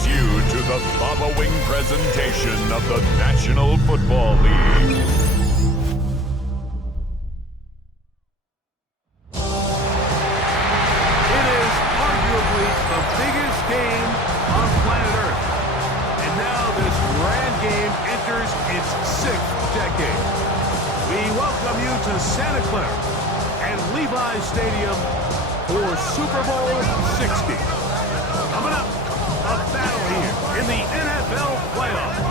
welcomes you to the following presentation of the National Football League. It is arguably the biggest game on planet Earth. And now this grand game enters its 6th decade. We welcome you to Santa Clara and Levi's Stadium for Super Bowl 60. Coming up, a battle here in the NFL playoffs.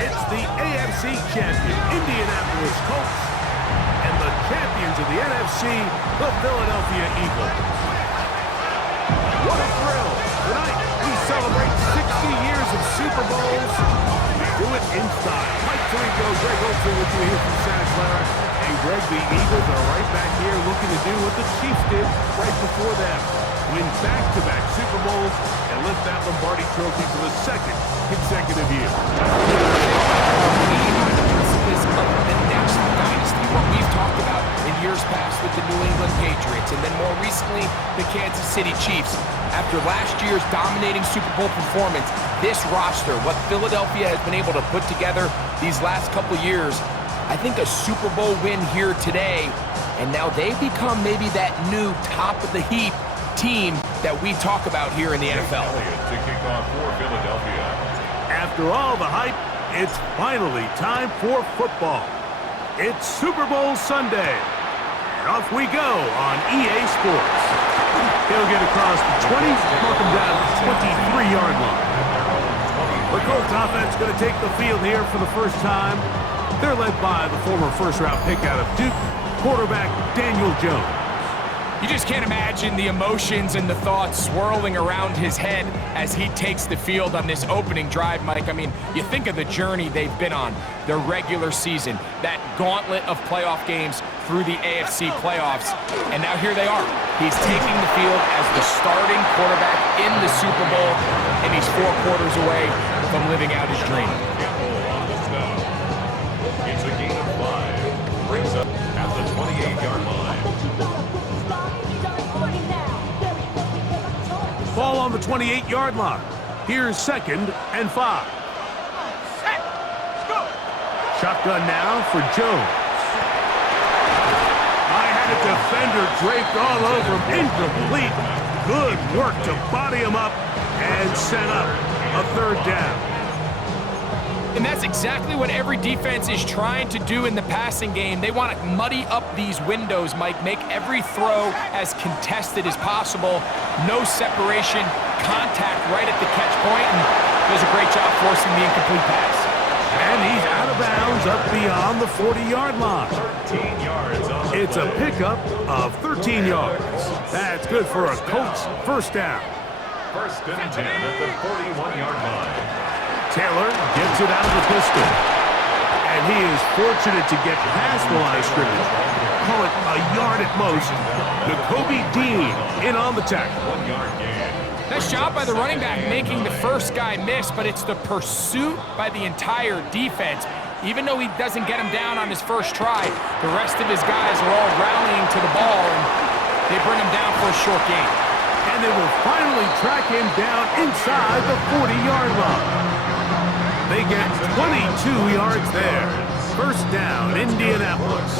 It's the AFC champion Indianapolis Colts and the champions of the NFC, the Philadelphia Eagles. What a thrill! Tonight, we celebrate 60 years of Super Bowls. We do it in style. Mike Tirico, Greg Olson with you here from Santa Clara. And Greg, the Eagles are right back here looking to do what the Chiefs did right before them. Win back-to-back Super Bowls and lift that Lombardi trophy for the 2nd consecutive year. The next dynasty, what we've talked about in years past with the New England Patriots, and then more recently, the Kansas City Chiefs. After last year's dominating Super Bowl performance, this roster, what Philadelphia has been able to put together these last couple years, I think a Super Bowl win here today, and now they become maybe that new top-of-the-heap team that we talk about here in the NFL. To kick off for Philadelphia. After all the hype, it's finally time for football. It's Super Bowl Sunday. And off we go on EA Sports. He'll get across the 20, knock him down to the 23-yard line. The Colts offense going to take the field here for the first time. They're led by the former first-round pick out of Duke, quarterback Daniel Jones. You just can't imagine the emotions and the thoughts swirling around his head as he takes the field on this opening drive, Mike. I mean, you think of the journey they've been on, their regular season, that gauntlet of playoff games through the AFC playoffs, and now here they are. He's taking the field as the starting quarterback in the Super Bowl, and he's 4 quarters away from living out his dream. It's a gain of 5. Brings up at the 28-yard line. Ball on the 28-yard line. Here's 2nd and 5. Shotgun now for Jones. I had a defender draped all over him. Incomplete. Good work to body him up and set up a 3rd down. And that's exactly what every defense is trying to do in the passing game. They want to muddy up these windows, Mike, make every throw as contested as possible. No separation, contact right at the catch point, and does a great job forcing the incomplete pass. And he's out of bounds up beyond the 40-yard line. 13 yards. It's a pickup of 13 yards. That's good for a Colts first down. 1st and 10 at the 41-yard line. Taylor gets it out of the pistol. And he is fortunate to get past the line of scrimmage. Call it a yard at most. Jacoby Dean in on the tackle. 1-yard gain. Nice job by the running back making the first guy miss, but it's the pursuit by the entire defense. Even though he doesn't get him down on his first try, the rest of his guys are all rallying to the ball, and they bring him down for a short gain. And they will finally track him down inside the 40-yard line. They get 22 yards there. First down, Indianapolis.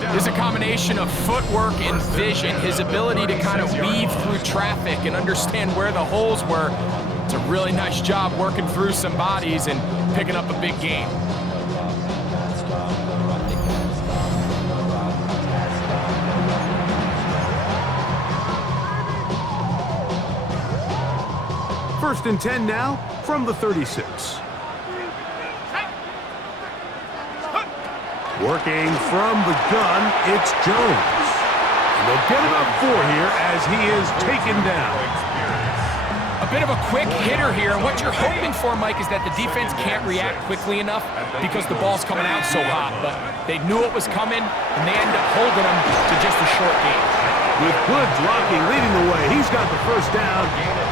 There's a combination of footwork and vision, his ability to kind of weave through traffic and understand where the holes were. It's a really nice job working through some bodies and picking up a big gain. First and 10 now from the 36. Working from the gun, it's Jones. And they'll get about 4 here as he is taken down. A bit of a quick hitter here, and what you're hoping for, Mike, is that the defense can't react quickly enough because the ball's coming out so hot. But they knew it was coming, and they end up holding him to just a short gain. With good blocking leading the way, he's got the first down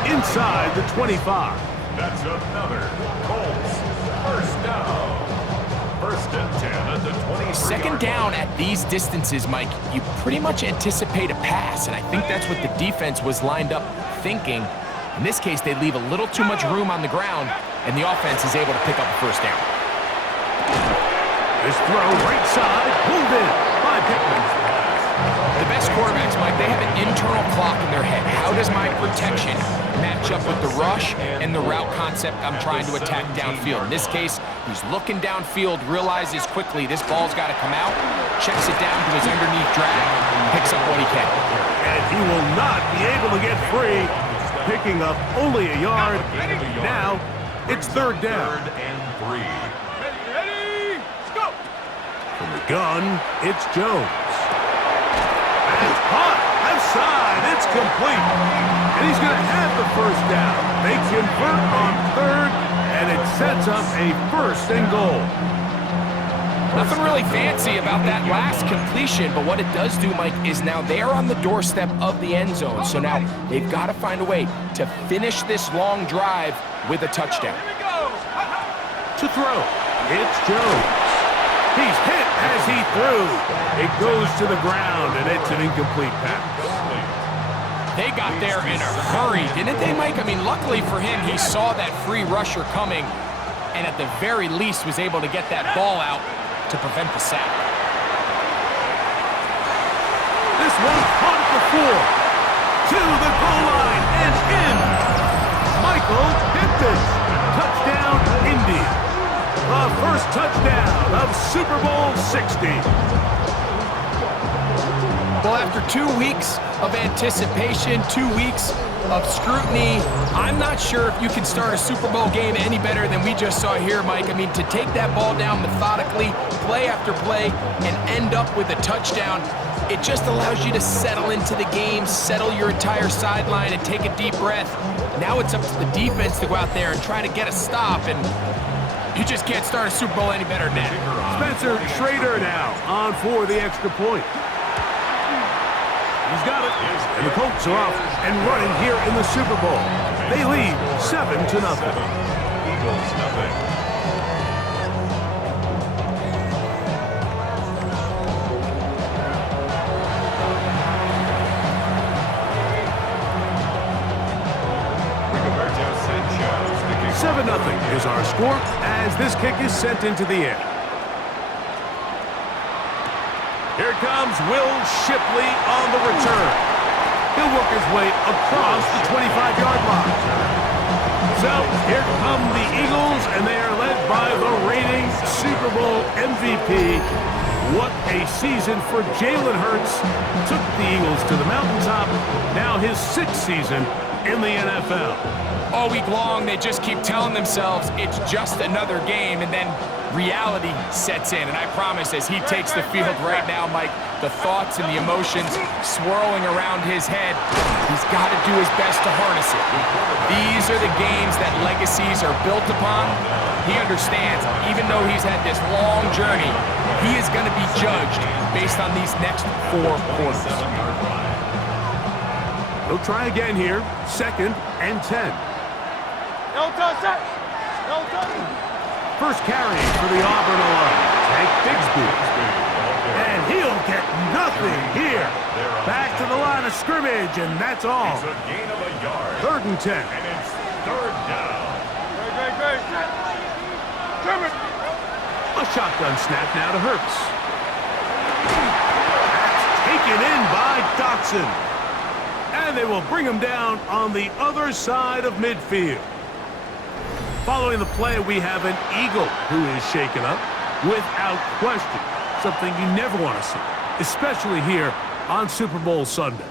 inside the 25. That's another Colts first down. 1st and 10 at the 23. Second down at these distances, Mike, you pretty much anticipate a pass, and I think that's what the defense was lined up thinking. In this case, they leave a little too much room on the ground, and the offense is able to pick up a first down. This throw right side, pulled in by Pittman. The best quarterbacks, Mike, they have an internal clock in their head. How does my protection match up with the rush and the route concept I'm trying to attack downfield? In this case, he's looking downfield, realizes quickly this ball's got to come out, checks it down to his underneath drag, picks up what he can. And he will not be able to get free, picking up only a yard. Now, it's third down. Third and 3. Ready, go! From the gun, it's Jones. And it's caught, left side, it's complete. And he's going to have the first down. They convert on third, and it sets up a first and goal. Nothing really fancy about that last completion, but what it does do, Mike, is now they're on the doorstep of the end zone. So now they've got to find a way to finish this long drive with a touchdown. To throw, it's Jones. He's hit as he threw. It goes to the ground, and it's an incomplete pass. They got there in a hurry, didn't they, Mike? I mean, luckily for him, he saw that free rusher coming, and at the very least was able to get that ball out to prevent the sack. This one caught at the 4. To the goal line and in. Michael Pittman. Touchdown, Indy. The first touchdown of Super Bowl 60. Well, after 2 weeks of anticipation, 2 weeks of scrutiny, I'm not sure if you can start a Super Bowl game any better than we just saw here, Mike. I mean, to take that ball down methodically, play after play, and end up with a touchdown, it just allows you to settle into the game, settle your entire sideline, and take a deep breath. Now it's up to the defense to go out there and try to get a stop, and you just can't start a Super Bowl any better than that. Spencer Schrader now on for the extra point. He's got it. And the Colts are off and running here in the Super Bowl. They lead 7-0. Eagles nothing. Roberto Sanchez kicking. 7-0 is our score as this kick is sent into the air. Here comes Will Shipley on the return. He'll work his way across the 25-yard line. So here come the Eagles, and they are led by the reigning Super Bowl MVP. What a season for Jalen Hurts. Took the Eagles to the mountaintop. Now his 6th season in the NFL. All week long, they just keep telling themselves it's just another game, and then reality sets in. And I promise, as he takes the field right now, Mike, the thoughts and the emotions swirling around his head, he's got to do his best to harness it. These are the games that legacies are built upon. He understands, even though he's had this long journey, he is going to be judged based on these next 4 quarters. He'll try again here. 2nd and 10. First carry for the Auburn alum, Tank Bigsby. And he'll get nothing here. Back to the line of scrimmage, and that's all. It's a gain of a yard. 3rd and 10. And it's third down. A shotgun snap now to Hurts. That's taken in by Dotson. And they will bring him down on the other side of midfield. Following the play, we have an Eagle who is shaken up without question. Something you never want to see, especially here on Super Bowl Sunday.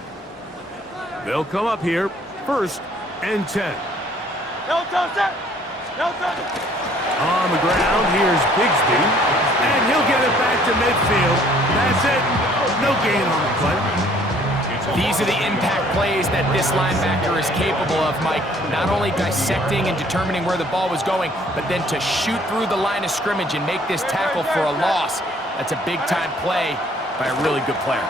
They'll come up here, 1st and 10. On the ground, here's Bigsby, and he'll get it back to midfield. That's it. No gain on the play. These are the impact plays that this linebacker is capable of, Mike. Not only dissecting and determining where the ball was going, but then to shoot through the line of scrimmage and make this tackle for a loss. That's a big-time play by a really good player.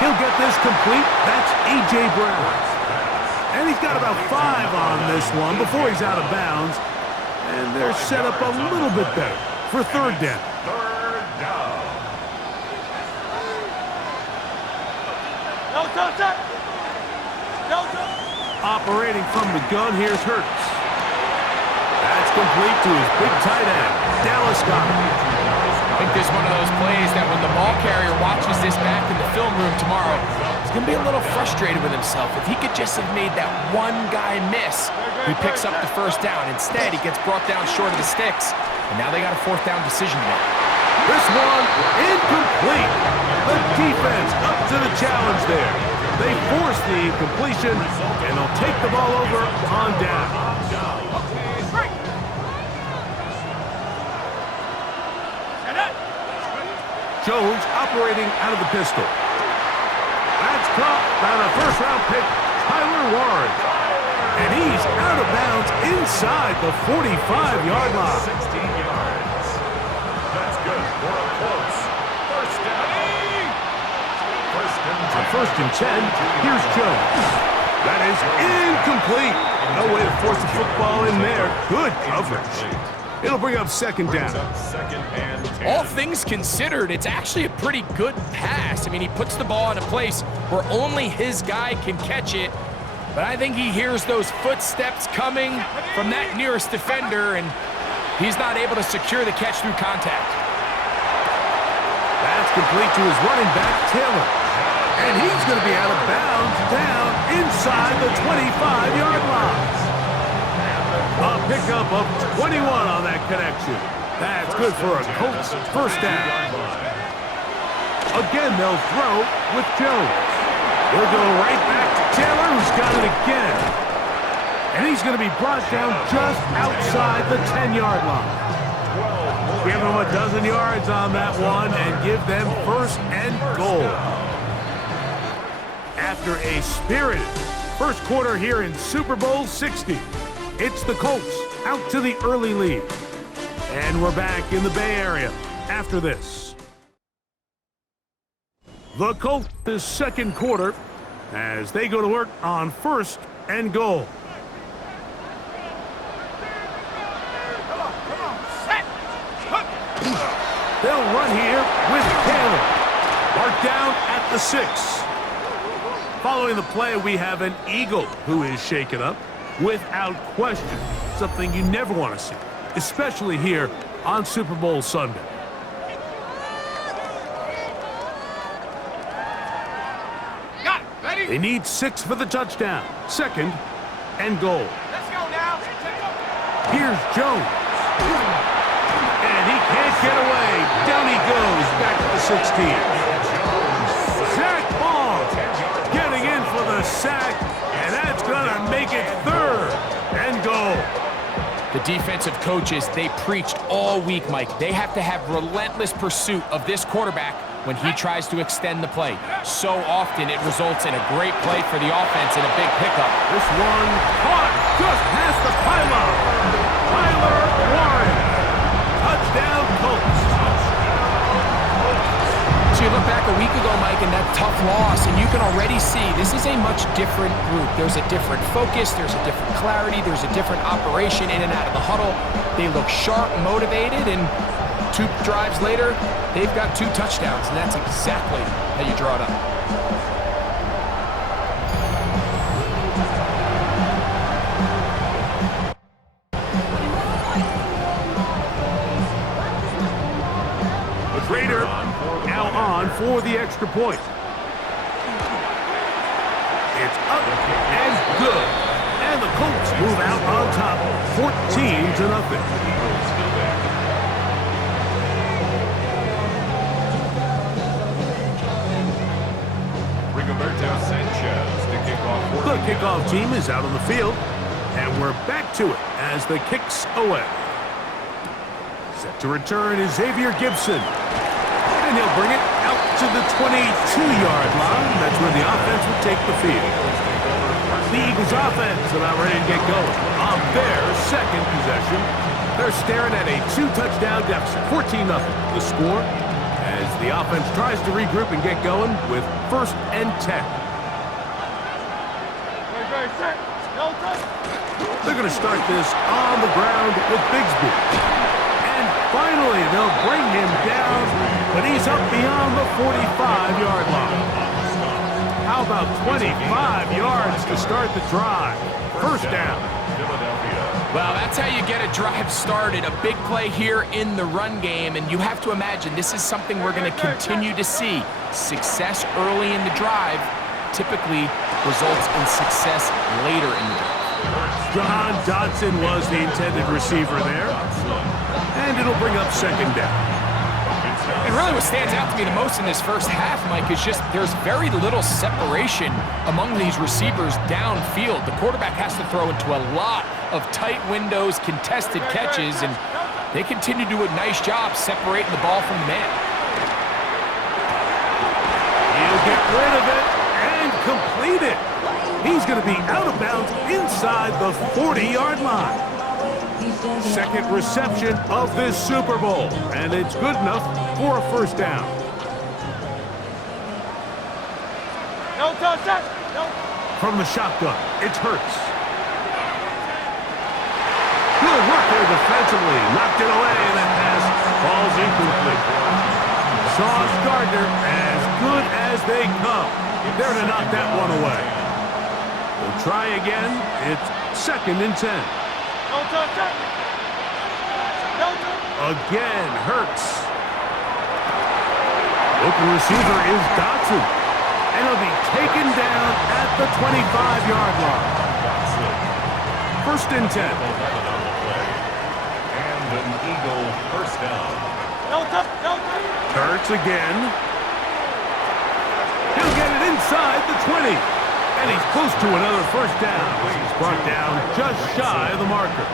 He'll get this complete. That's A.J. Brown. And he's got about 5 on this one before he's out of bounds. And they're set up a little bit better for 3rd down. Third down. Operating from the gun, here's Hurts. That's complete to his big tight end, Dallas Goedert. I think this is one of those plays that when the ball carrier watches this back in the film room tomorrow, he's going to be a little frustrated with himself. If he could just have made that one guy miss, he picks up the first down. Instead, he gets brought down short of the sticks, and now they got a fourth down decision to make. This one, incomplete. The defense up to the challenge there. They force the incompletion, and they'll take the ball over on down. Jones operating out of the pistol. That's caught by the first-round pick, Tyler Warren. And he's out of bounds inside the 45-yard line. 16 yards. That's good for a close first down. On first and 10, here's Jones. That is incomplete. No way to force the football in there. Good coverage. It'll bring up second down. All things considered, it's actually a pretty good pass. I mean, he puts the ball in a place where only his guy can catch it. But I think he hears those footsteps coming from that nearest defender, and he's not able to secure the catch through contact. That's complete to his running back, Taylor. And he's going to be out of bounds down inside the 25-yard line. A pickup of 21 on that connection. That's good for a Colts first down. Again, they'll throw with Jones. He'll go right back to Taylor, who's got it again. And he's going to be brought down just outside the 10-yard line. Give them a dozen yards on that one and give them first and goal. After a spirited first quarter here in Super Bowl 60, it's the Colts out to the early lead. And we're back in the Bay Area after this. The Colts this second quarter as they go to work on first and goal. They'll run here with Taylor. Marked down at the 6. Following the play, we have an Eagle who is shaken up. Without question, something you never want to see, especially here on Super Bowl Sunday. Got it. Ready? They need 6 for the touchdown. Second and goal. Let's go now. Here's Jones. And he can't get away. Down he goes back to the 16. Zach Ball getting in for the sack. And that's going to make it third and goal. The defensive coaches, they preached all week, Mike. They have to have relentless pursuit of this quarterback when he tries to extend the play. So often it results in a great play for the offense and a big pickup. This one caught just past the pylon. Tyler Warren. Touchdown, Colts. So you look back a week ago, Mike, and that tough loss, and you can already see this is a much different group. There's a different focus, there's a different clarity, there's a different operation in and out of the huddle. They look sharp, motivated, and 2 drives later, they've got 2 touchdowns, and that's exactly how you draw it up. Raider now on for the extra point. It's up and good. And the Colts move out on top, 14-0. The kickoff team is out on the field, and we're back to it as the kick's away. Set to return is Xavier Gibson. And he'll bring it out to the 22-yard line. That's where the offense will take the field. The Eagles offense about ready to get going. On their second possession, they're staring at a 2-touchdown deficit, 14-0. The score as the offense tries to regroup and get going with first and 10. They're going to start this on the ground with Bigsby. Finally, they'll bring him down, but he's up beyond the 45-yard line. How about 25 yards to start the drive? First down. Well, that's how you get a drive started. A big play here in the run game, and you have to imagine this is something we're going to continue to see. Success early in the drive typically results in success later in the drive. John Dodson was the intended receiver there. And it'll bring up second down. And really what stands out to me the most in this first half, Mike, is just there's very little separation among these receivers downfield. The quarterback has to throw into a lot of tight windows, contested catches, and they continue to do a nice job separating the ball from the man. He'll get rid of it and complete it. He's going to be out of bounds inside the 40-yard line. Second reception of this Super Bowl, and it's good enough for a first down. No touchdown. No. From the shotgun, it's Hurts. Good work there defensively. Knocked it away, and that pass falls incomplete. Sauce Gardner, as good as they come. There to knock that one away. We'll try again. It's second and 10. No touchdown. No touchdown. Again, Hurts. Open receiver is Dodson. And he'll be taken down at the 25-yard line. First and 10. And an Eagle first down. No touchdown. No touchdown. Hurts again. He'll get it inside the 20. And he's close to another first down. He's brought down just shy of the marker.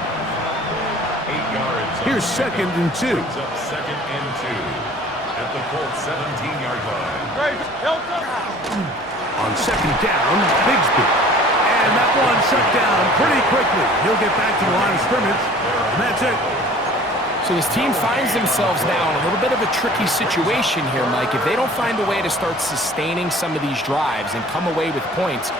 8 yards. Here's second and 2. Brings up second and 2 at the Colts 17-yard line. No touchdown. On second down, Bigsby. And that one shut down pretty quickly. He'll get back to the line of scrimmage. And that's it. So this team finds themselves now in a little bit of a tricky situation here, Mike. If they don't find a way to start sustaining some of these drives and come away with points,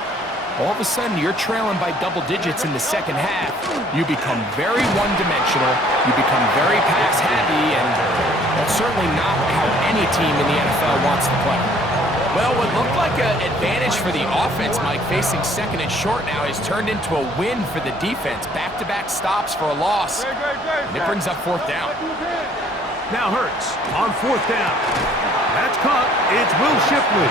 all of a sudden you're trailing by double digits in the second half. You become very one-dimensional. You become very pass-heavy, and that's certainly not how any team in the NFL wants to play. Well, what looked like an advantage for the offense, Mike, facing second and short now, has turned into a win for the defense. Back-to-back stops for a loss. And it brings up fourth down. Now Hurts on fourth down. That's caught. It's Will Shipley.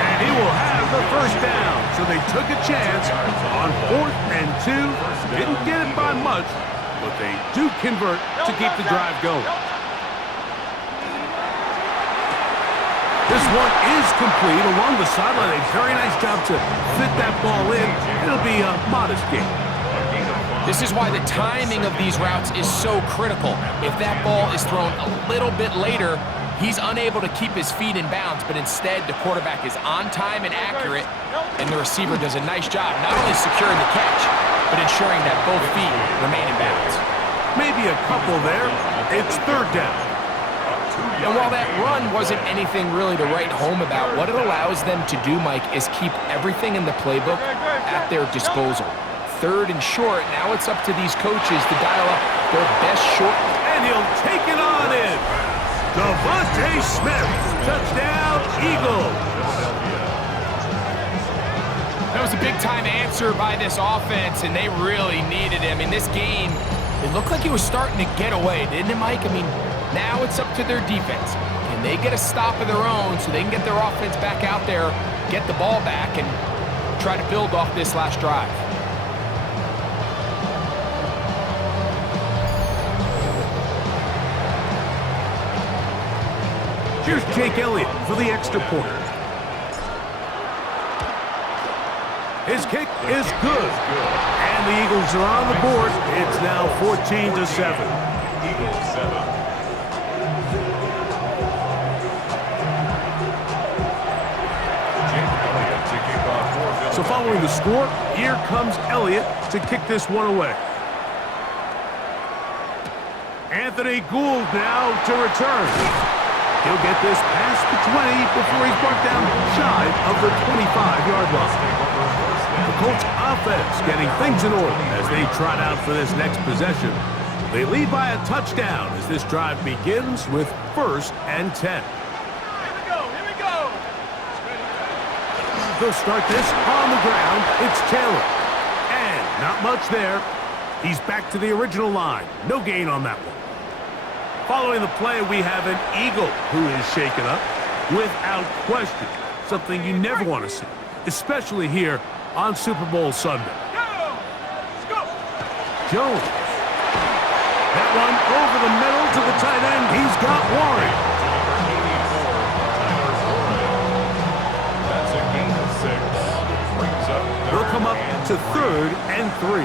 And he will have the first down. So they took a chance on 4th and 2. Didn't get it by much, but they do convert to keep the drive going. This one is complete along the sideline. A very nice job to fit that ball in. It'll be a modest gain. This is why the timing of these routes is so critical. If that ball is thrown a little bit later, he's unable to keep his feet in bounds, but instead the quarterback is on time and accurate, and the receiver does a nice job not only securing the catch, but ensuring that both feet remain in bounds. Maybe a couple there. It's third down. And while that run wasn't anything really to write home about, what it allows them to do, Mike, is keep everything in the playbook at their disposal. Third and short, now it's up to these coaches to dial up their best short. And he'll take it on in. Devontae Smith, touchdown, Eagles. That was a big-time answer by this offense, and they really needed him. In this game, it looked like he was starting to get away, didn't it, Mike? I mean, now it's up to their defense. Can they get a stop of their own so they can get their offense back out there, get the ball back, and try to build off this last drive? Here's Jake Elliott for the extra point. His kick is good. And the Eagles are on the board. It's now 14-7. Eagles 7. Jake Elliott to kick off 4. So following the score, here comes Elliott to kick this one away. Anthony Gould now to return. He'll get this past the 20 before he's brought down shy of the 25-yard line. The Colts offense getting things in order as they trot out for this next possession. They lead by a touchdown as this drive begins with 1st and 10. Here we go. Here we go. They'll start this on the ground. It's Taylor. And not much there. He's back to the original line. No gain on that one. Following the play, we have an Eagle who is shaken up. Without question, something you never want to see, especially here on Super Bowl Sunday. Jones. That one over the middle to the tight end. He's got Warren. That's a gain of 6. Brings up They'll come up to 3rd and 3.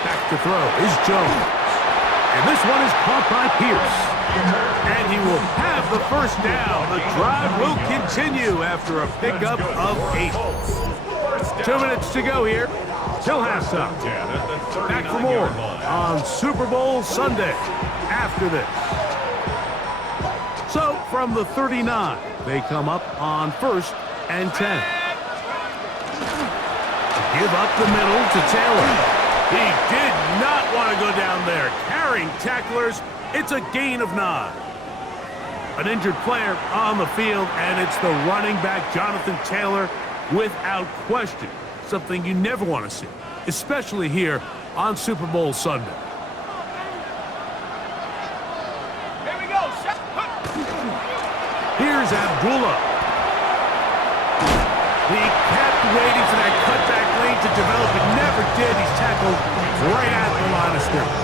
Back to throw is Jones. And this one is caught by Pierce. And he will have the first down. The drive will continue after a pickup of 8. 2 minutes to go here till halftime. Back for more on Super Bowl Sunday after this. So from the 39, they come up on 1st and 10. Give up the middle to Taylor. He did not want to go down there. Carrying tacklers, it's a gain of 9. An injured player on the field, and it's the running back, Jonathan Taylor, without question. Something you never want to see, especially here on Super Bowl Sunday. Here we go. Here's Abdullah. He kept waiting for that cutback lane to develop. It never did. He's tackled right at the line of scrimmage.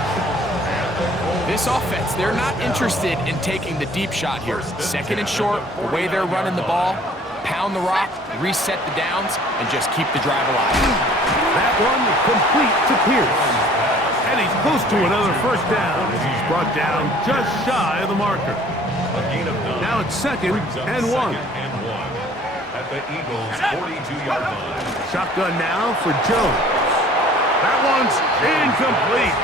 This offense, they're not interested in taking the deep shot here. 2nd and short, the way they're running the ball, pound the rock, reset the downs, and just keep the drive alive. That one complete to Pierce. And he's close to another first down as he's brought down just shy of the marker. Now it's 2nd and 1. At the Eagles' 42-yard line. Shotgun now for Jones. That one's incomplete.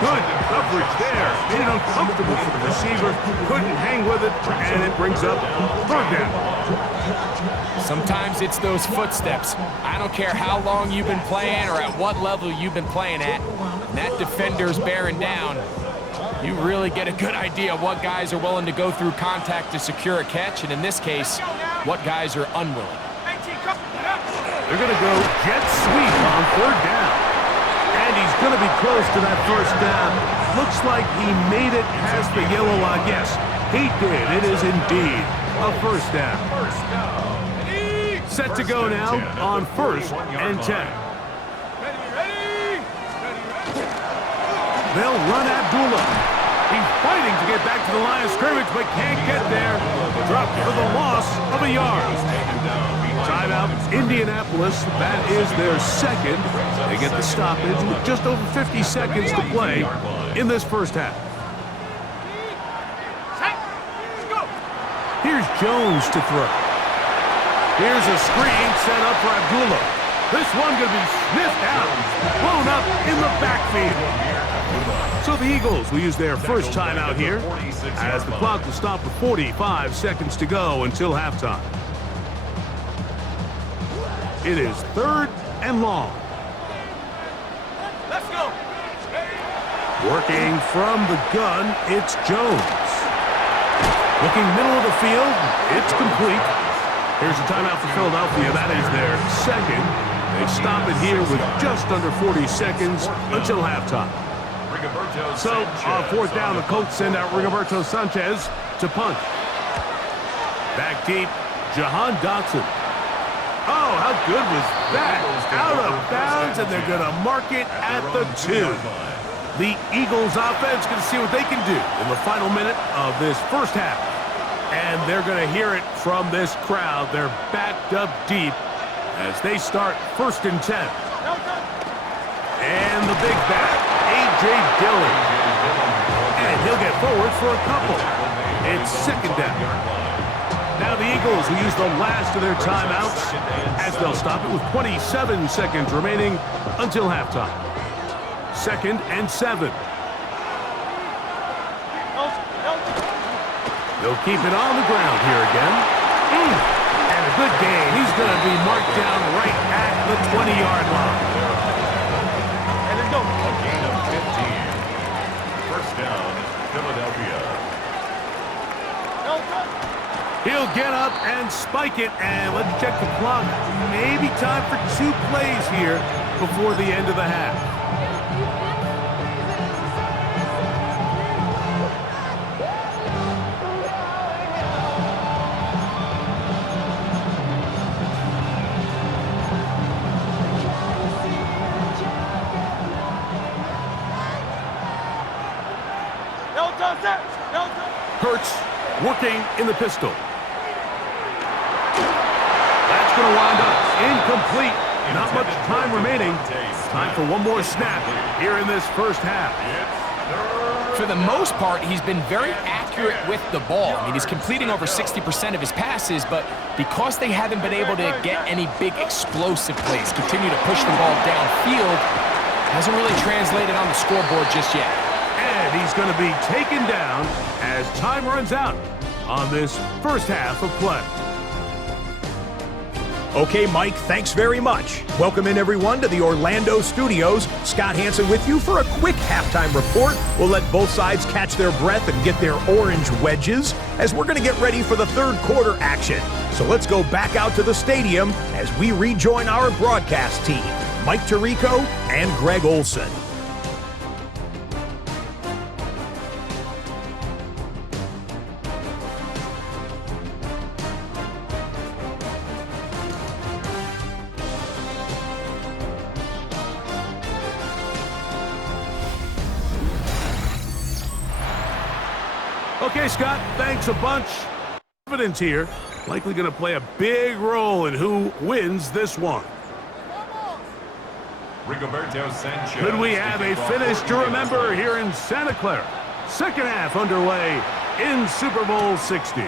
Good coverage there. Made it uncomfortable for the receiver. Couldn't hang with it, and it brings up 3rd down. Sometimes it's those footsteps. I don't care how long you've been playing or at what level you've been playing at. When that defender's bearing down, you really get a good idea of what guys are willing to go through contact to secure a catch, and in this case, what guys are unwilling. They're going to go jet sweep on 3rd down. And he's going to be close to that first down. Looks like he made it past the yellow line. Yes, he did. It is indeed a first down. Set to go now on 1st and 10. They'll run Abdullah. He's fighting to get back to the line of scrimmage, but can't get there. Dropped for the loss of a yard. Timeout, Indianapolis. That is their 2nd. They get the stoppage with just over 50 seconds to play in this first half. Here's Jones to throw. Here's a screen set up for Abdullah. This one going to be sniffed out, blown up in the backfield. So the Eagles will use their first timeout here as the clock will stop with 45 seconds to go until halftime. It is 3rd and long. Let's go. Working from the gun, it's Jones. Looking middle of the field, it's complete. Here's a timeout for Philadelphia. That is their 2nd. They stop it here with just under 40 seconds until halftime. So on 4th down, the Colts send out Rigoberto Sanchez to punt. Back deep, Jahan Dotson. Oh, how good was that? Out of bounds, and they're going to mark it at the 2. The Eagles offense going to see what they can do in the final minute of this first half. And they're going to hear it from this crowd. They're backed up deep as they start 1st and 10. And the big back, A.J. Dillon. And he'll get forward for a couple. It's 2nd down. Now the Eagles will use the last of their timeouts as they'll stop it with 27 seconds remaining until halftime. 2nd and 7. They'll keep it on the ground here again. And a good game. He's going to be marked down right at the 20-yard line. And let's go. A gain of 15. First down, Philadelphia. He'll get up and spike it, and let's check the clock. Maybe time for 2 plays here before the end of the half. Hurts working in the pistol. That's going to wind up incomplete. Not much time remaining. Time for one more snap here in this first half. For the most part, he's been very accurate with the ball. I mean, he's completing over 60% of his passes, but because they haven't been able to get any big explosive plays, continue to push the ball downfield, hasn't really translated on the scoreboard just yet. And he's going to be taken down as time runs out on this first half of play. Okay, Mike, thanks very much. Welcome in, everyone, to the Orlando studios. Scott Hansen with you for a quick halftime report. We'll let both sides catch their breath and get their orange wedges as we're going to get ready for the third quarter action. So let's go back out to the stadium as we rejoin our broadcast team, Mike Tirico and Greg Olson. Okay, Scott, thanks a bunch. Evidence here, likely going to play a big role in who wins this one. Could we have a finish to remember here in Santa Clara? Second half underway in Super Bowl 60.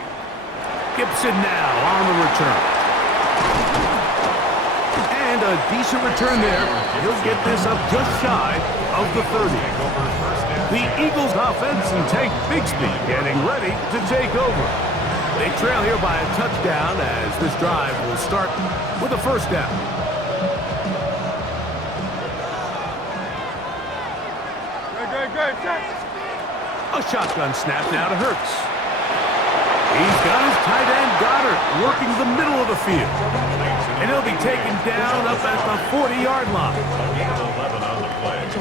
Gibson now on the return. And a decent return there. He'll get this up just shy of the 30. The Eagles offense and Tank Bigsby getting ready to take over. They trail here by a touchdown as this drive will start with a first down. A shotgun snap now to Hurts. He's got his tight end Goddard working the middle of the field. And he'll be taken down up at the 40-yard line.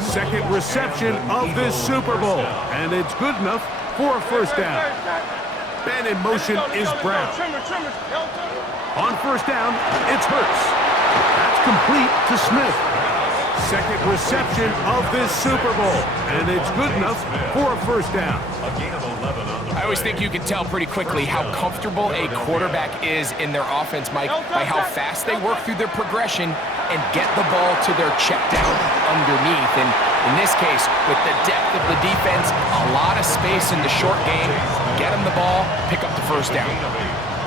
Second reception of this Super Bowl, and it's good enough for a first down. Man in motion is Brown. On first down, it's Hurts. That's complete to Smith. Second reception of this Super Bowl, and it's good enough for a first down. I always think you can tell pretty quickly how comfortable a quarterback is in their offense, Mike, by how fast they work through their progression and get the ball to their check down underneath. And in this case, with the depth of the defense, a lot of space in the short game, get them the ball, pick up the first down.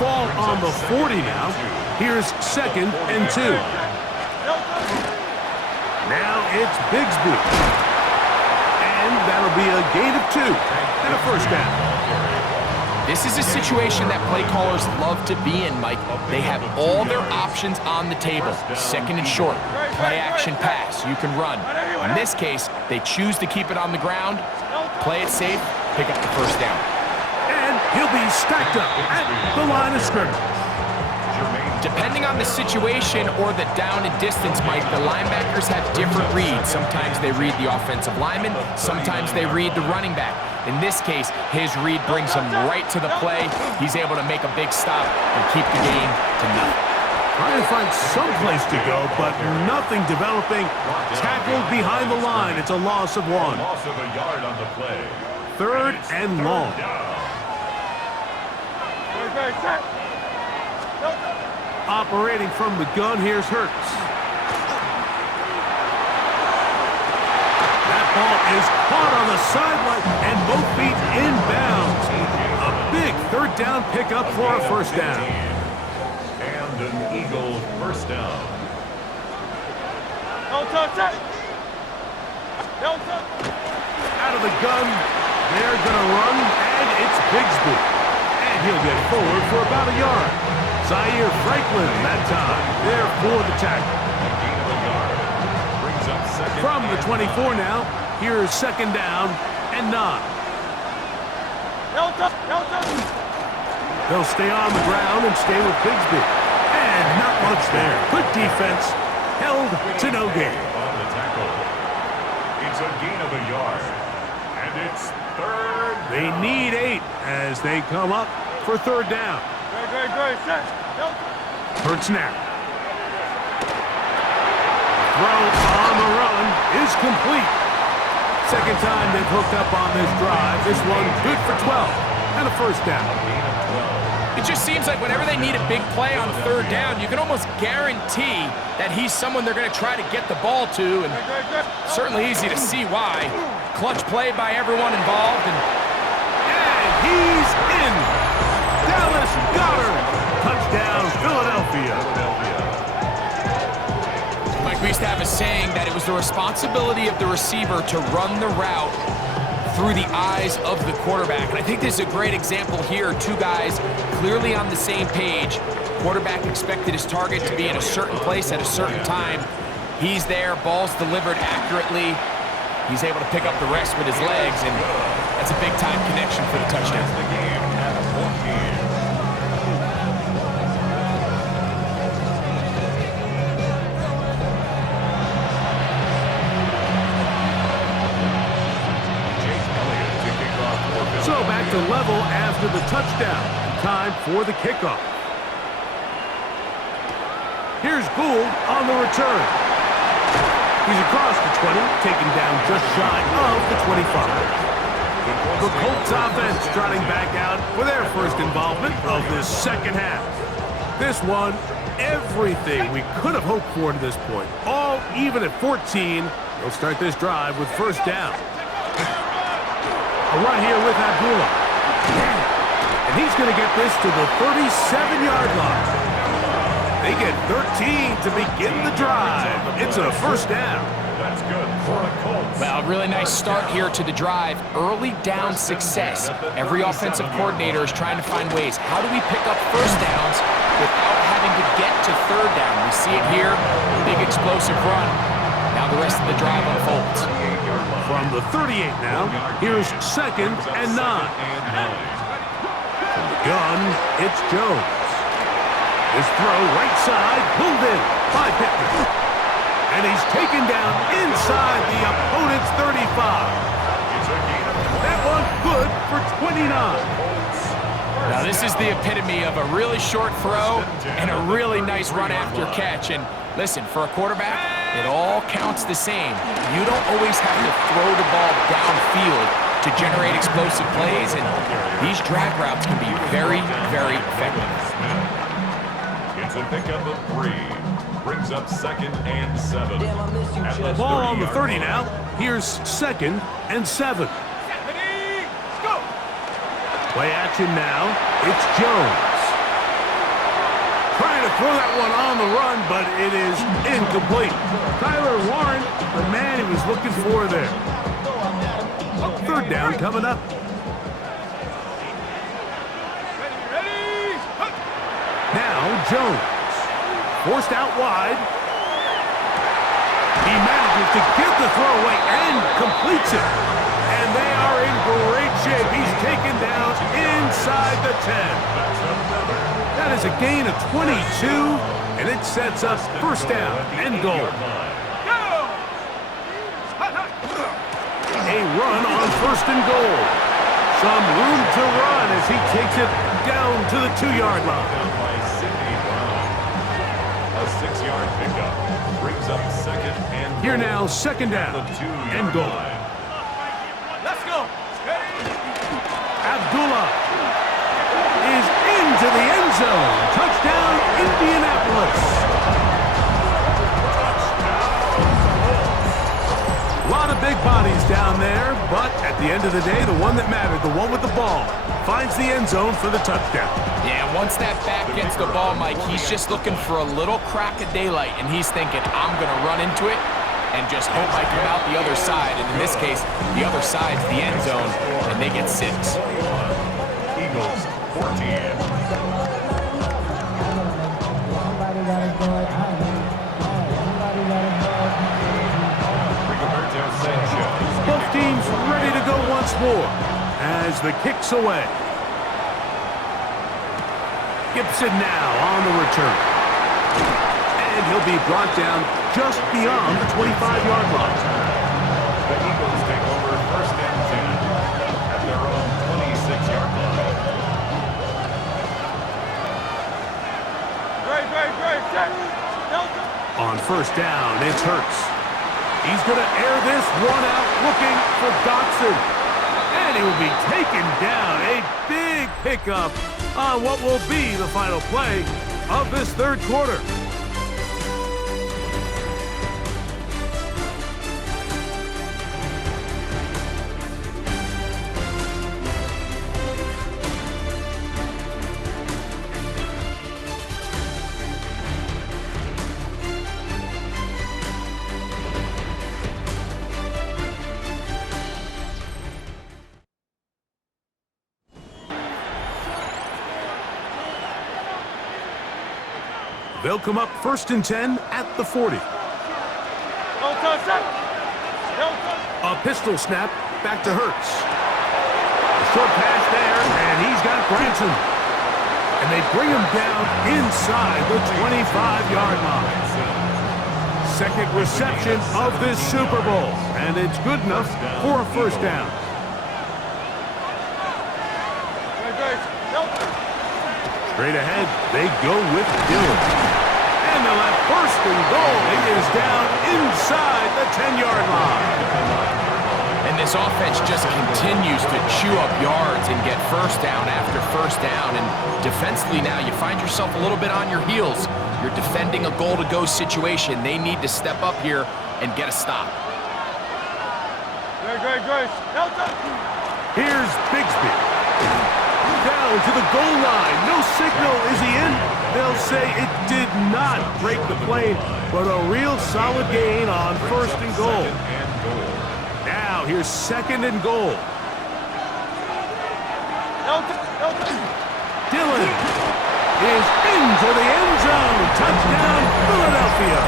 Ball on the 40 now. Here's 2nd and 2. Now it's Bigsby. And that'll be a gain of 2 and a first down. This is a situation that play callers love to be in, Mike. They have all their options on the table. Second and short, play action pass, you can run. In this case, they choose to keep it on the ground, play it safe, pick up the first down. And he'll be stacked up at the line of scrimmage. Depending on the situation or the down and distance, Mike, the linebackers have different reads. Sometimes they read the offensive lineman, sometimes they read the running back. In this case, his read brings him right to the play. He's able to make a big stop and keep the game to nothing. Trying to find some place to go, but nothing developing. Tackled behind the line. It's a loss of 1. Loss of a yard on the play. 3rd and long. Operating from the gun, here's Hurts. That ball is caught on the sideline and both feet inbounds. A big 3rd down pickup for a first down. And an Eagle first down. Out of the gun, they're going to run, and it's Bigsby. And he'll get forward for about a yard. Zaire Franklin that time, there for the tackle. From the 24 now, here's 2nd down and 9. They'll stay on the ground and stay with Bigsby. And not much there. Good defense. Held to no gain. On the tackle. It's a gain of a yard. And it's third. They need 8 as they come up for third down. Good. Third snap. Throw on the run is complete. Second time they've hooked up on this drive. This one good for 12 and a first down. It just seems like whenever they need a big play on third down, you can almost guarantee that he's someone they're going to try to get the ball to, and certainly easy to see why. Clutch play by everyone involved, and he's in. Dallas Goedert. Touchdown, Philadelphia. Mike, we used to have a saying that it was the responsibility of the receiver to run the route through the eyes of the quarterback. And I think this is a great example here. Two guys clearly on the same page. Quarterback expected his target to be in a certain place at a certain time. He's there, ball's delivered accurately. He's able to pick up the rest with his legs, and that's a big-time connection for the touchdown. The game at 14. So back to level after the touchdown. Time for the kickoff. Here's Gould on the return. He's across the 20, taken down just shy of the 25. The Colts offense trotting back out for their first involvement of this second half. This one, everything we could have hoped for to this point. All even at 14. They'll start this drive with first down. A run here with Abdullah. And he's going to get this to the 37-yard line. They get 13 to begin the drive. It's a first down. That's good for the Colts. Well, a really nice start here to the drive. Early down success. Every offensive coordinator is trying to find ways. How do we pick up first downs without having to get to third down? We see it here. Big explosive run. Now the rest of the drive unfolds. From the 38 now, here's second and 9. From the gun, it's Jones. His throw right side, pulled in by Pittman. And he's taken down inside the opponent's 35. That one good for 29. Now this is the epitome of a really short throw and a really nice run after catch. And listen, for a quarterback, it all counts the same. You don't always have to throw the ball downfield to generate explosive plays, and these drag routes can be very, very effective. It's a pickup of 3. Brings up second and 7. At the Ball on the 30 30-yard now. Here's second and 7. Play action now. It's Jones. Trying to throw that one on the run, but it is incomplete. Tyler Warren, the man he was looking for there. Third down coming up. Now Jones. Forced out wide. He manages to get the throw away and completes it. And they are in great shape. He's taken down inside the 10. That is a gain of 22, and it sets up first down and goal. A run on first and goal. Some room to run as he takes it down to the 2-yard line. A 6-yard pickup brings up second and Here now, second down and goal. Let's go. Abdullah is into the end zone. Touchdown, Indianapolis. A lot of big bodies down there, but at the end of the day, the one that mattered, the one with the ball, finds the end zone for the touchdown. Yeah, once that back gets the ball, Mike, he's just looking for a little crack of daylight, and he's thinking, I'm going to run into it and just hope I come out the other side. And in this case, the other side's the end zone, and they get 6. Eagles 14. Both teams ready to go once more as the kick's away. Gibson now on the return. And he'll be brought down just beyond the 25-yard line. The Eagles take over first and 10 at their own 26-yard line. Great. Check. Delta. On first down, it's Hurts. He's going to air this one out looking for Dotson. And he will be taken down. A big pickup on what will be the final play of this third quarter. They'll come up first and 10 at the 40. A pistol snap back to Hurts. A short pass there, and he's got Branson. And they bring him down inside the 25-yard line. Second reception of this Super Bowl, and it's good enough for a first down. Straight ahead, they go with Dillon. And they'll have first and goal. He is down inside the 10-yard line. And this offense just continues to chew up yards and get first down after first down. And defensively now, you find yourself a little bit on your heels. You're defending a goal-to-go situation. They need to step up here and get a stop. Great. Here's Bigsby. Down to the goal line. No signal. Is he in? They'll say it did not break the plane, but a real solid gain on first and goal. Now here's second and goal. Dillon is into the end zone. Touchdown, Philadelphia.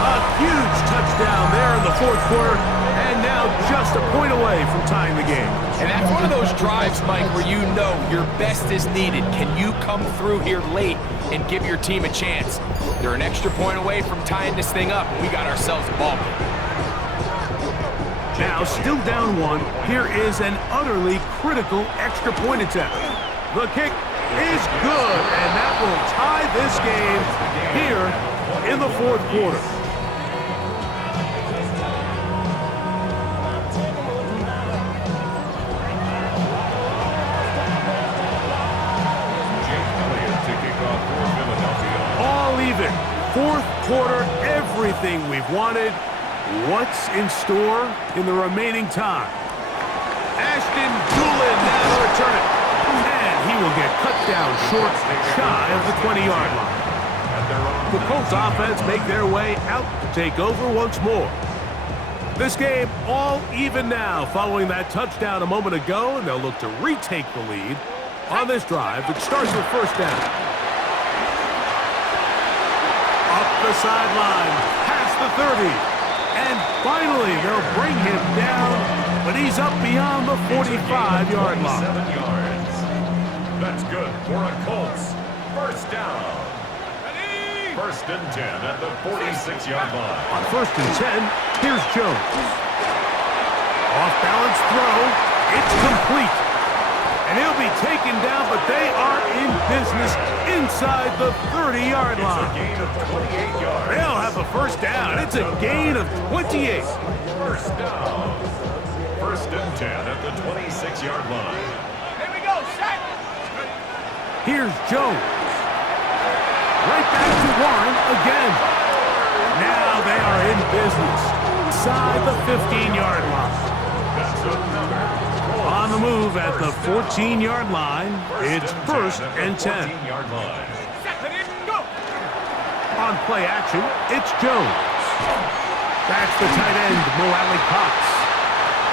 A huge touchdown there in the fourth quarter. And now just a point away from tying the game. And that's one of those drives, Mike, where you know your best is needed. Can you come through here late and give your team a chance? They're an extra point away from tying this thing up. We got ourselves a ball game. Now, still down one, here is an utterly critical extra point attempt. The kick is good, and that will tie this game here in the fourth quarter. Fourth quarter, everything we've wanted. What's in store in the remaining time? Ashton Doolin now to return it. And he will get cut down short, shy of the 20-yard line. The Colts offense make their way out to take over once more. This game all even now following that touchdown a moment ago, and they'll look to retake the lead on this drive that starts with first down. The sideline, past the 30, and finally they'll bring him down, but he's up beyond the 45-yard line. 7 yards. That's good for a Colts. First down. First and 10 at the 46-yard line. On first and 10, here's Jones. Off-balance throw, it's complete. And he'll be taken down, but they are in business inside the 30-yard line. It's a gain of 28 yards. They'll have a first down. It's a gain of 28. First down. First and 10 at the 26-yard line. Here we go, set. Here's Jones. Right back to Warren again. Now they are in business inside the 15-yard line. That's another. On the move at the 14-yard line, it's first and 10. On play action, it's Jones. That's the tight end, Mo Alley-Cox.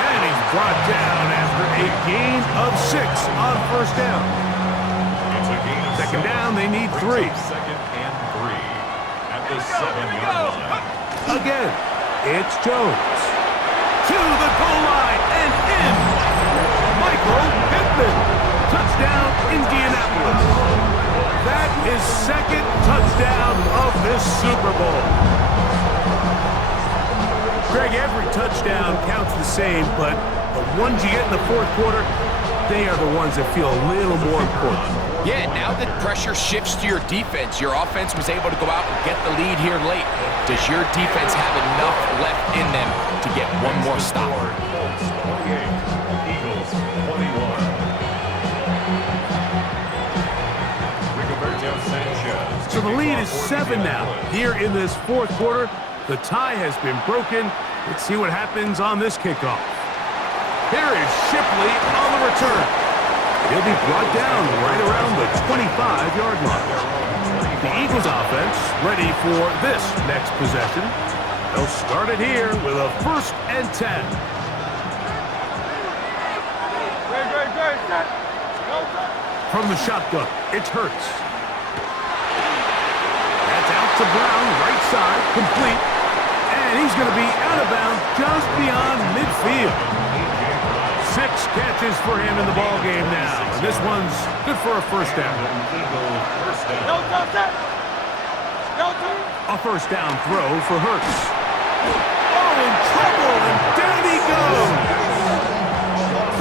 And he's brought down after a gain of 6 on first down. Second down, they need 3. Second and 3 at the 7-yard line. Again, it's Jones. To the goal line and in. Michael Pittman. Touchdown, second touchdown of this Super Bowl. Greg, every touchdown counts the same, but the ones you get in the fourth quarter, they are the ones that feel a little more important. Yeah, now that pressure shifts to your defense, your offense was able to go out and get the lead here late. Does your defense have enough left in them to get one more stop? Colts 28, Eagles 21. Rigoberto Sanchez. So the lead is 7 now. Here in this fourth quarter, the tie has been broken. Let's see what happens on this kickoff. Here is Shipley on the return. He'll be brought down right around the 25-yard line. The Eagles offense ready for this next possession. They'll start it here with a 1st and 10. From the shotgun, it's Hurts. That's out to Brown, right side, complete. And he's going to be out of bounds just beyond midfield. 6 catches for him in the ball game now. And this one's good for a 1st down. A 1st down throw for Hurts. Oh, in trouble, and down he goes.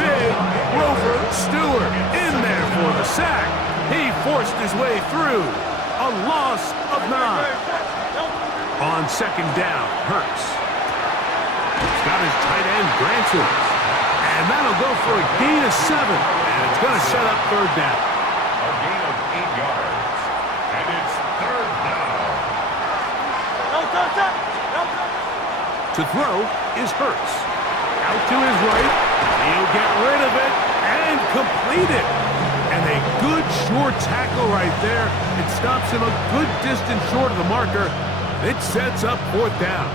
Big Rover Stewart in there for the sack. He forced his way through. A loss of 9. On 2nd down, Hurts. He's got his tight end, Granson. And that'll go for a gain of 7. And it's going to set up 3rd down. A gain of 8 yards. And it's 3rd down. To throw is Hurts. Out to his right. He'll get rid of it and complete it. And a good short tackle right there. It stops him a good distance short of the marker. It sets up 4th down.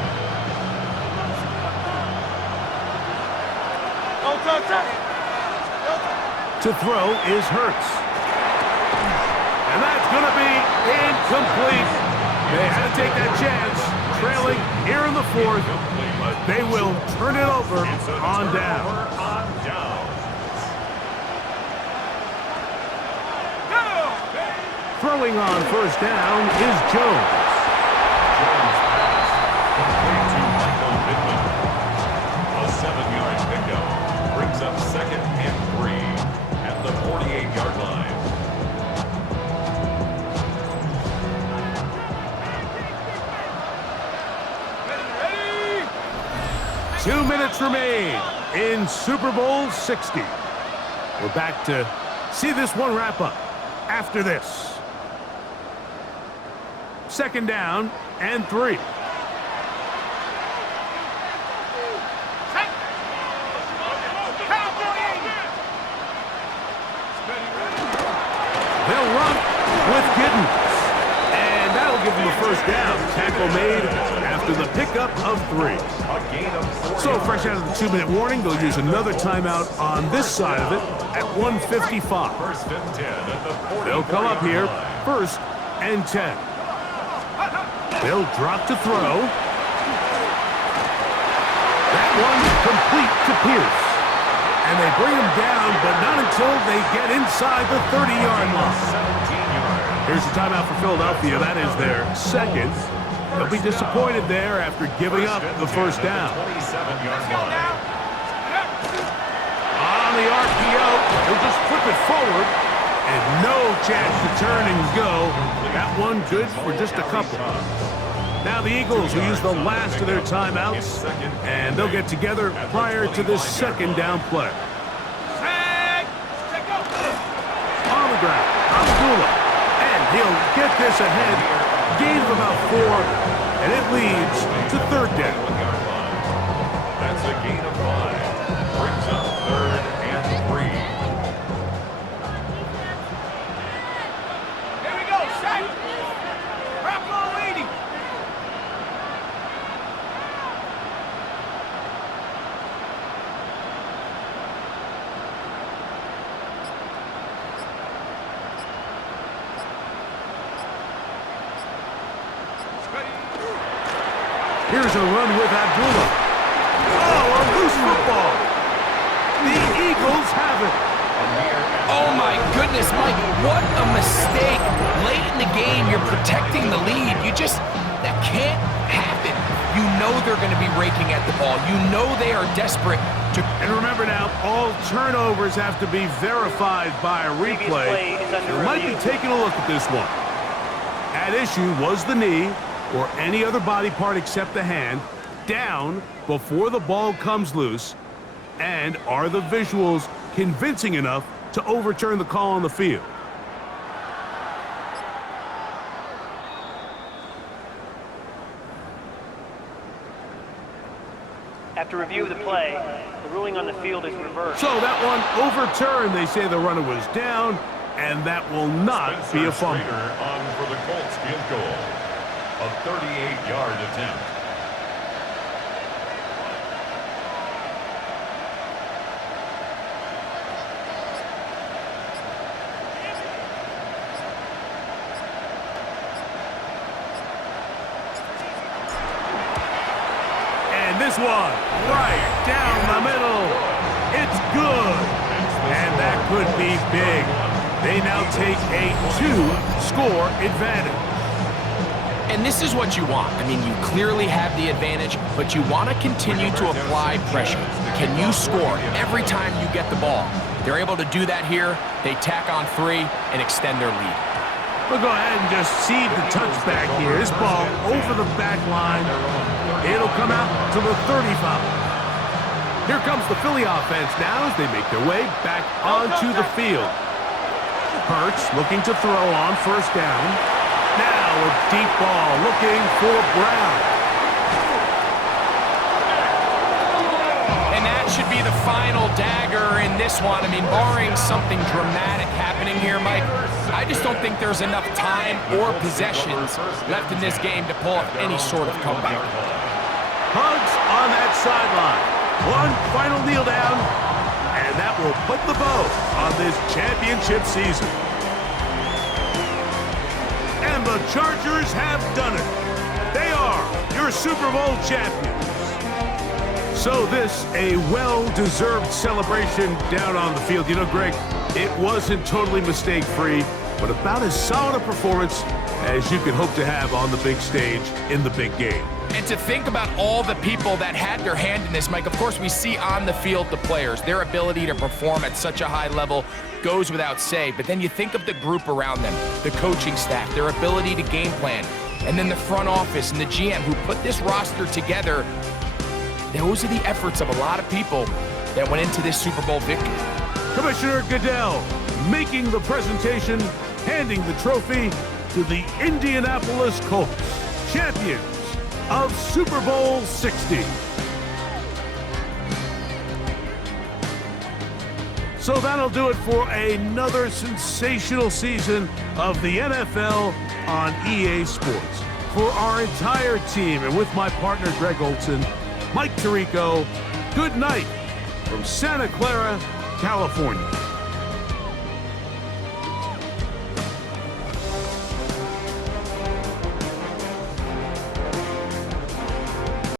To throw is Hurts. And that's going to be incomplete. They had to take that chance, trailing here in the 4th, but they will turn it over on down. Throwing on 1st down is Jones. A 7-yard pickup brings up 2nd and 3 at the 48-yard line. Ready? 2 minutes remain in Super Bowl 60. We're back to see this one wrap up after this. 2nd down and 3. They'll run with Giddens. And that'll give them a 1st down. Tackle made after the pickup of 3. So fresh out of the 2-minute warning, they'll use another timeout on this side of it at 1:55. They'll come up here, 1st and 10. They'll drop to throw. That one complete to Pierce. And they bring him down, but not until they get inside the 30-yard line. Here's the timeout for Philadelphia. That is their 2nd. They'll be disappointed there after giving up the 1st down. On the RPO, they'll just flip it forward. And no chance to turn and go. That one good for just a couple. Now the Eagles will use the last of their timeouts, and they'll get together prior to this 2nd down play. On the ground, Abdullah, and he'll get this ahead. Gain of about 4, and it leads to 3rd down. That's a gain of 5. Brings up 3rd and 3. Here we go, set. Barkley leading. Here's a run with Abdullah. Oh, a loose football. The Eagles have it. Oh, my goodness, Mike, what a mistake. Late in the game, you're protecting the lead. That can't happen. You know they're going to be raking at the ball. You know they are desperate to... And remember now, all turnovers have to be verified by a replay. So we might be taking a look at this one. At issue was the knee, or any other body part except the hand, down before the ball comes loose. And are the visuals convincing enough to overturn the call on the field? After review of the play, the ruling on the field is reversed. So that one overturned. They say the runner was down, and that will not be a fumble. On for the Colts field goal. A 38-yard attempt. This one, right down the middle. It's good. And that could be big. They now take a 2-score advantage. And this is what you want. I mean, you clearly have the advantage, but you want to continue to apply pressure. Can you score every time you get the ball? They're able to do that here. They tack on 3 and extend their lead. We'll go ahead and just seed the touchback here. This ball over the back line. It'll come out to the 35. Here comes the Philly offense now as they make their way back onto the field. Hurts looking to throw on first down. Now a deep ball looking for Brown. And that should be the final dagger in this one. I mean, barring something dramatic happening here, Mike, I just don't think there's enough time or possessions left in this game to pull off any sort of comeback. Hugs on that sideline. One final kneel down, and that will put the bow on this championship season. And the Chargers have done it. They are your Super Bowl champions. So this, a well-deserved celebration down on the field. You know, Greg, it wasn't totally mistake-free, but about as solid a performance as you could hope to have on the big stage in the big game. And to think about all the people that had their hand in this, Mike, of course we see on the field the players. Their ability to perform at such a high level goes without say. But then you think of the group around them, the coaching staff, their ability to game plan, and then the front office and the GM who put this roster together. Those are the efforts of a lot of people that went into this Super Bowl victory. Commissioner Goodell making the presentation, handing the trophy to the Indianapolis Colts, champions of Super Bowl 60. So that'll do it for another sensational season of the NFL on EA Sports. For our entire team and with my partner Greg Olson, Mike Tirico, good night from Santa Clara, California.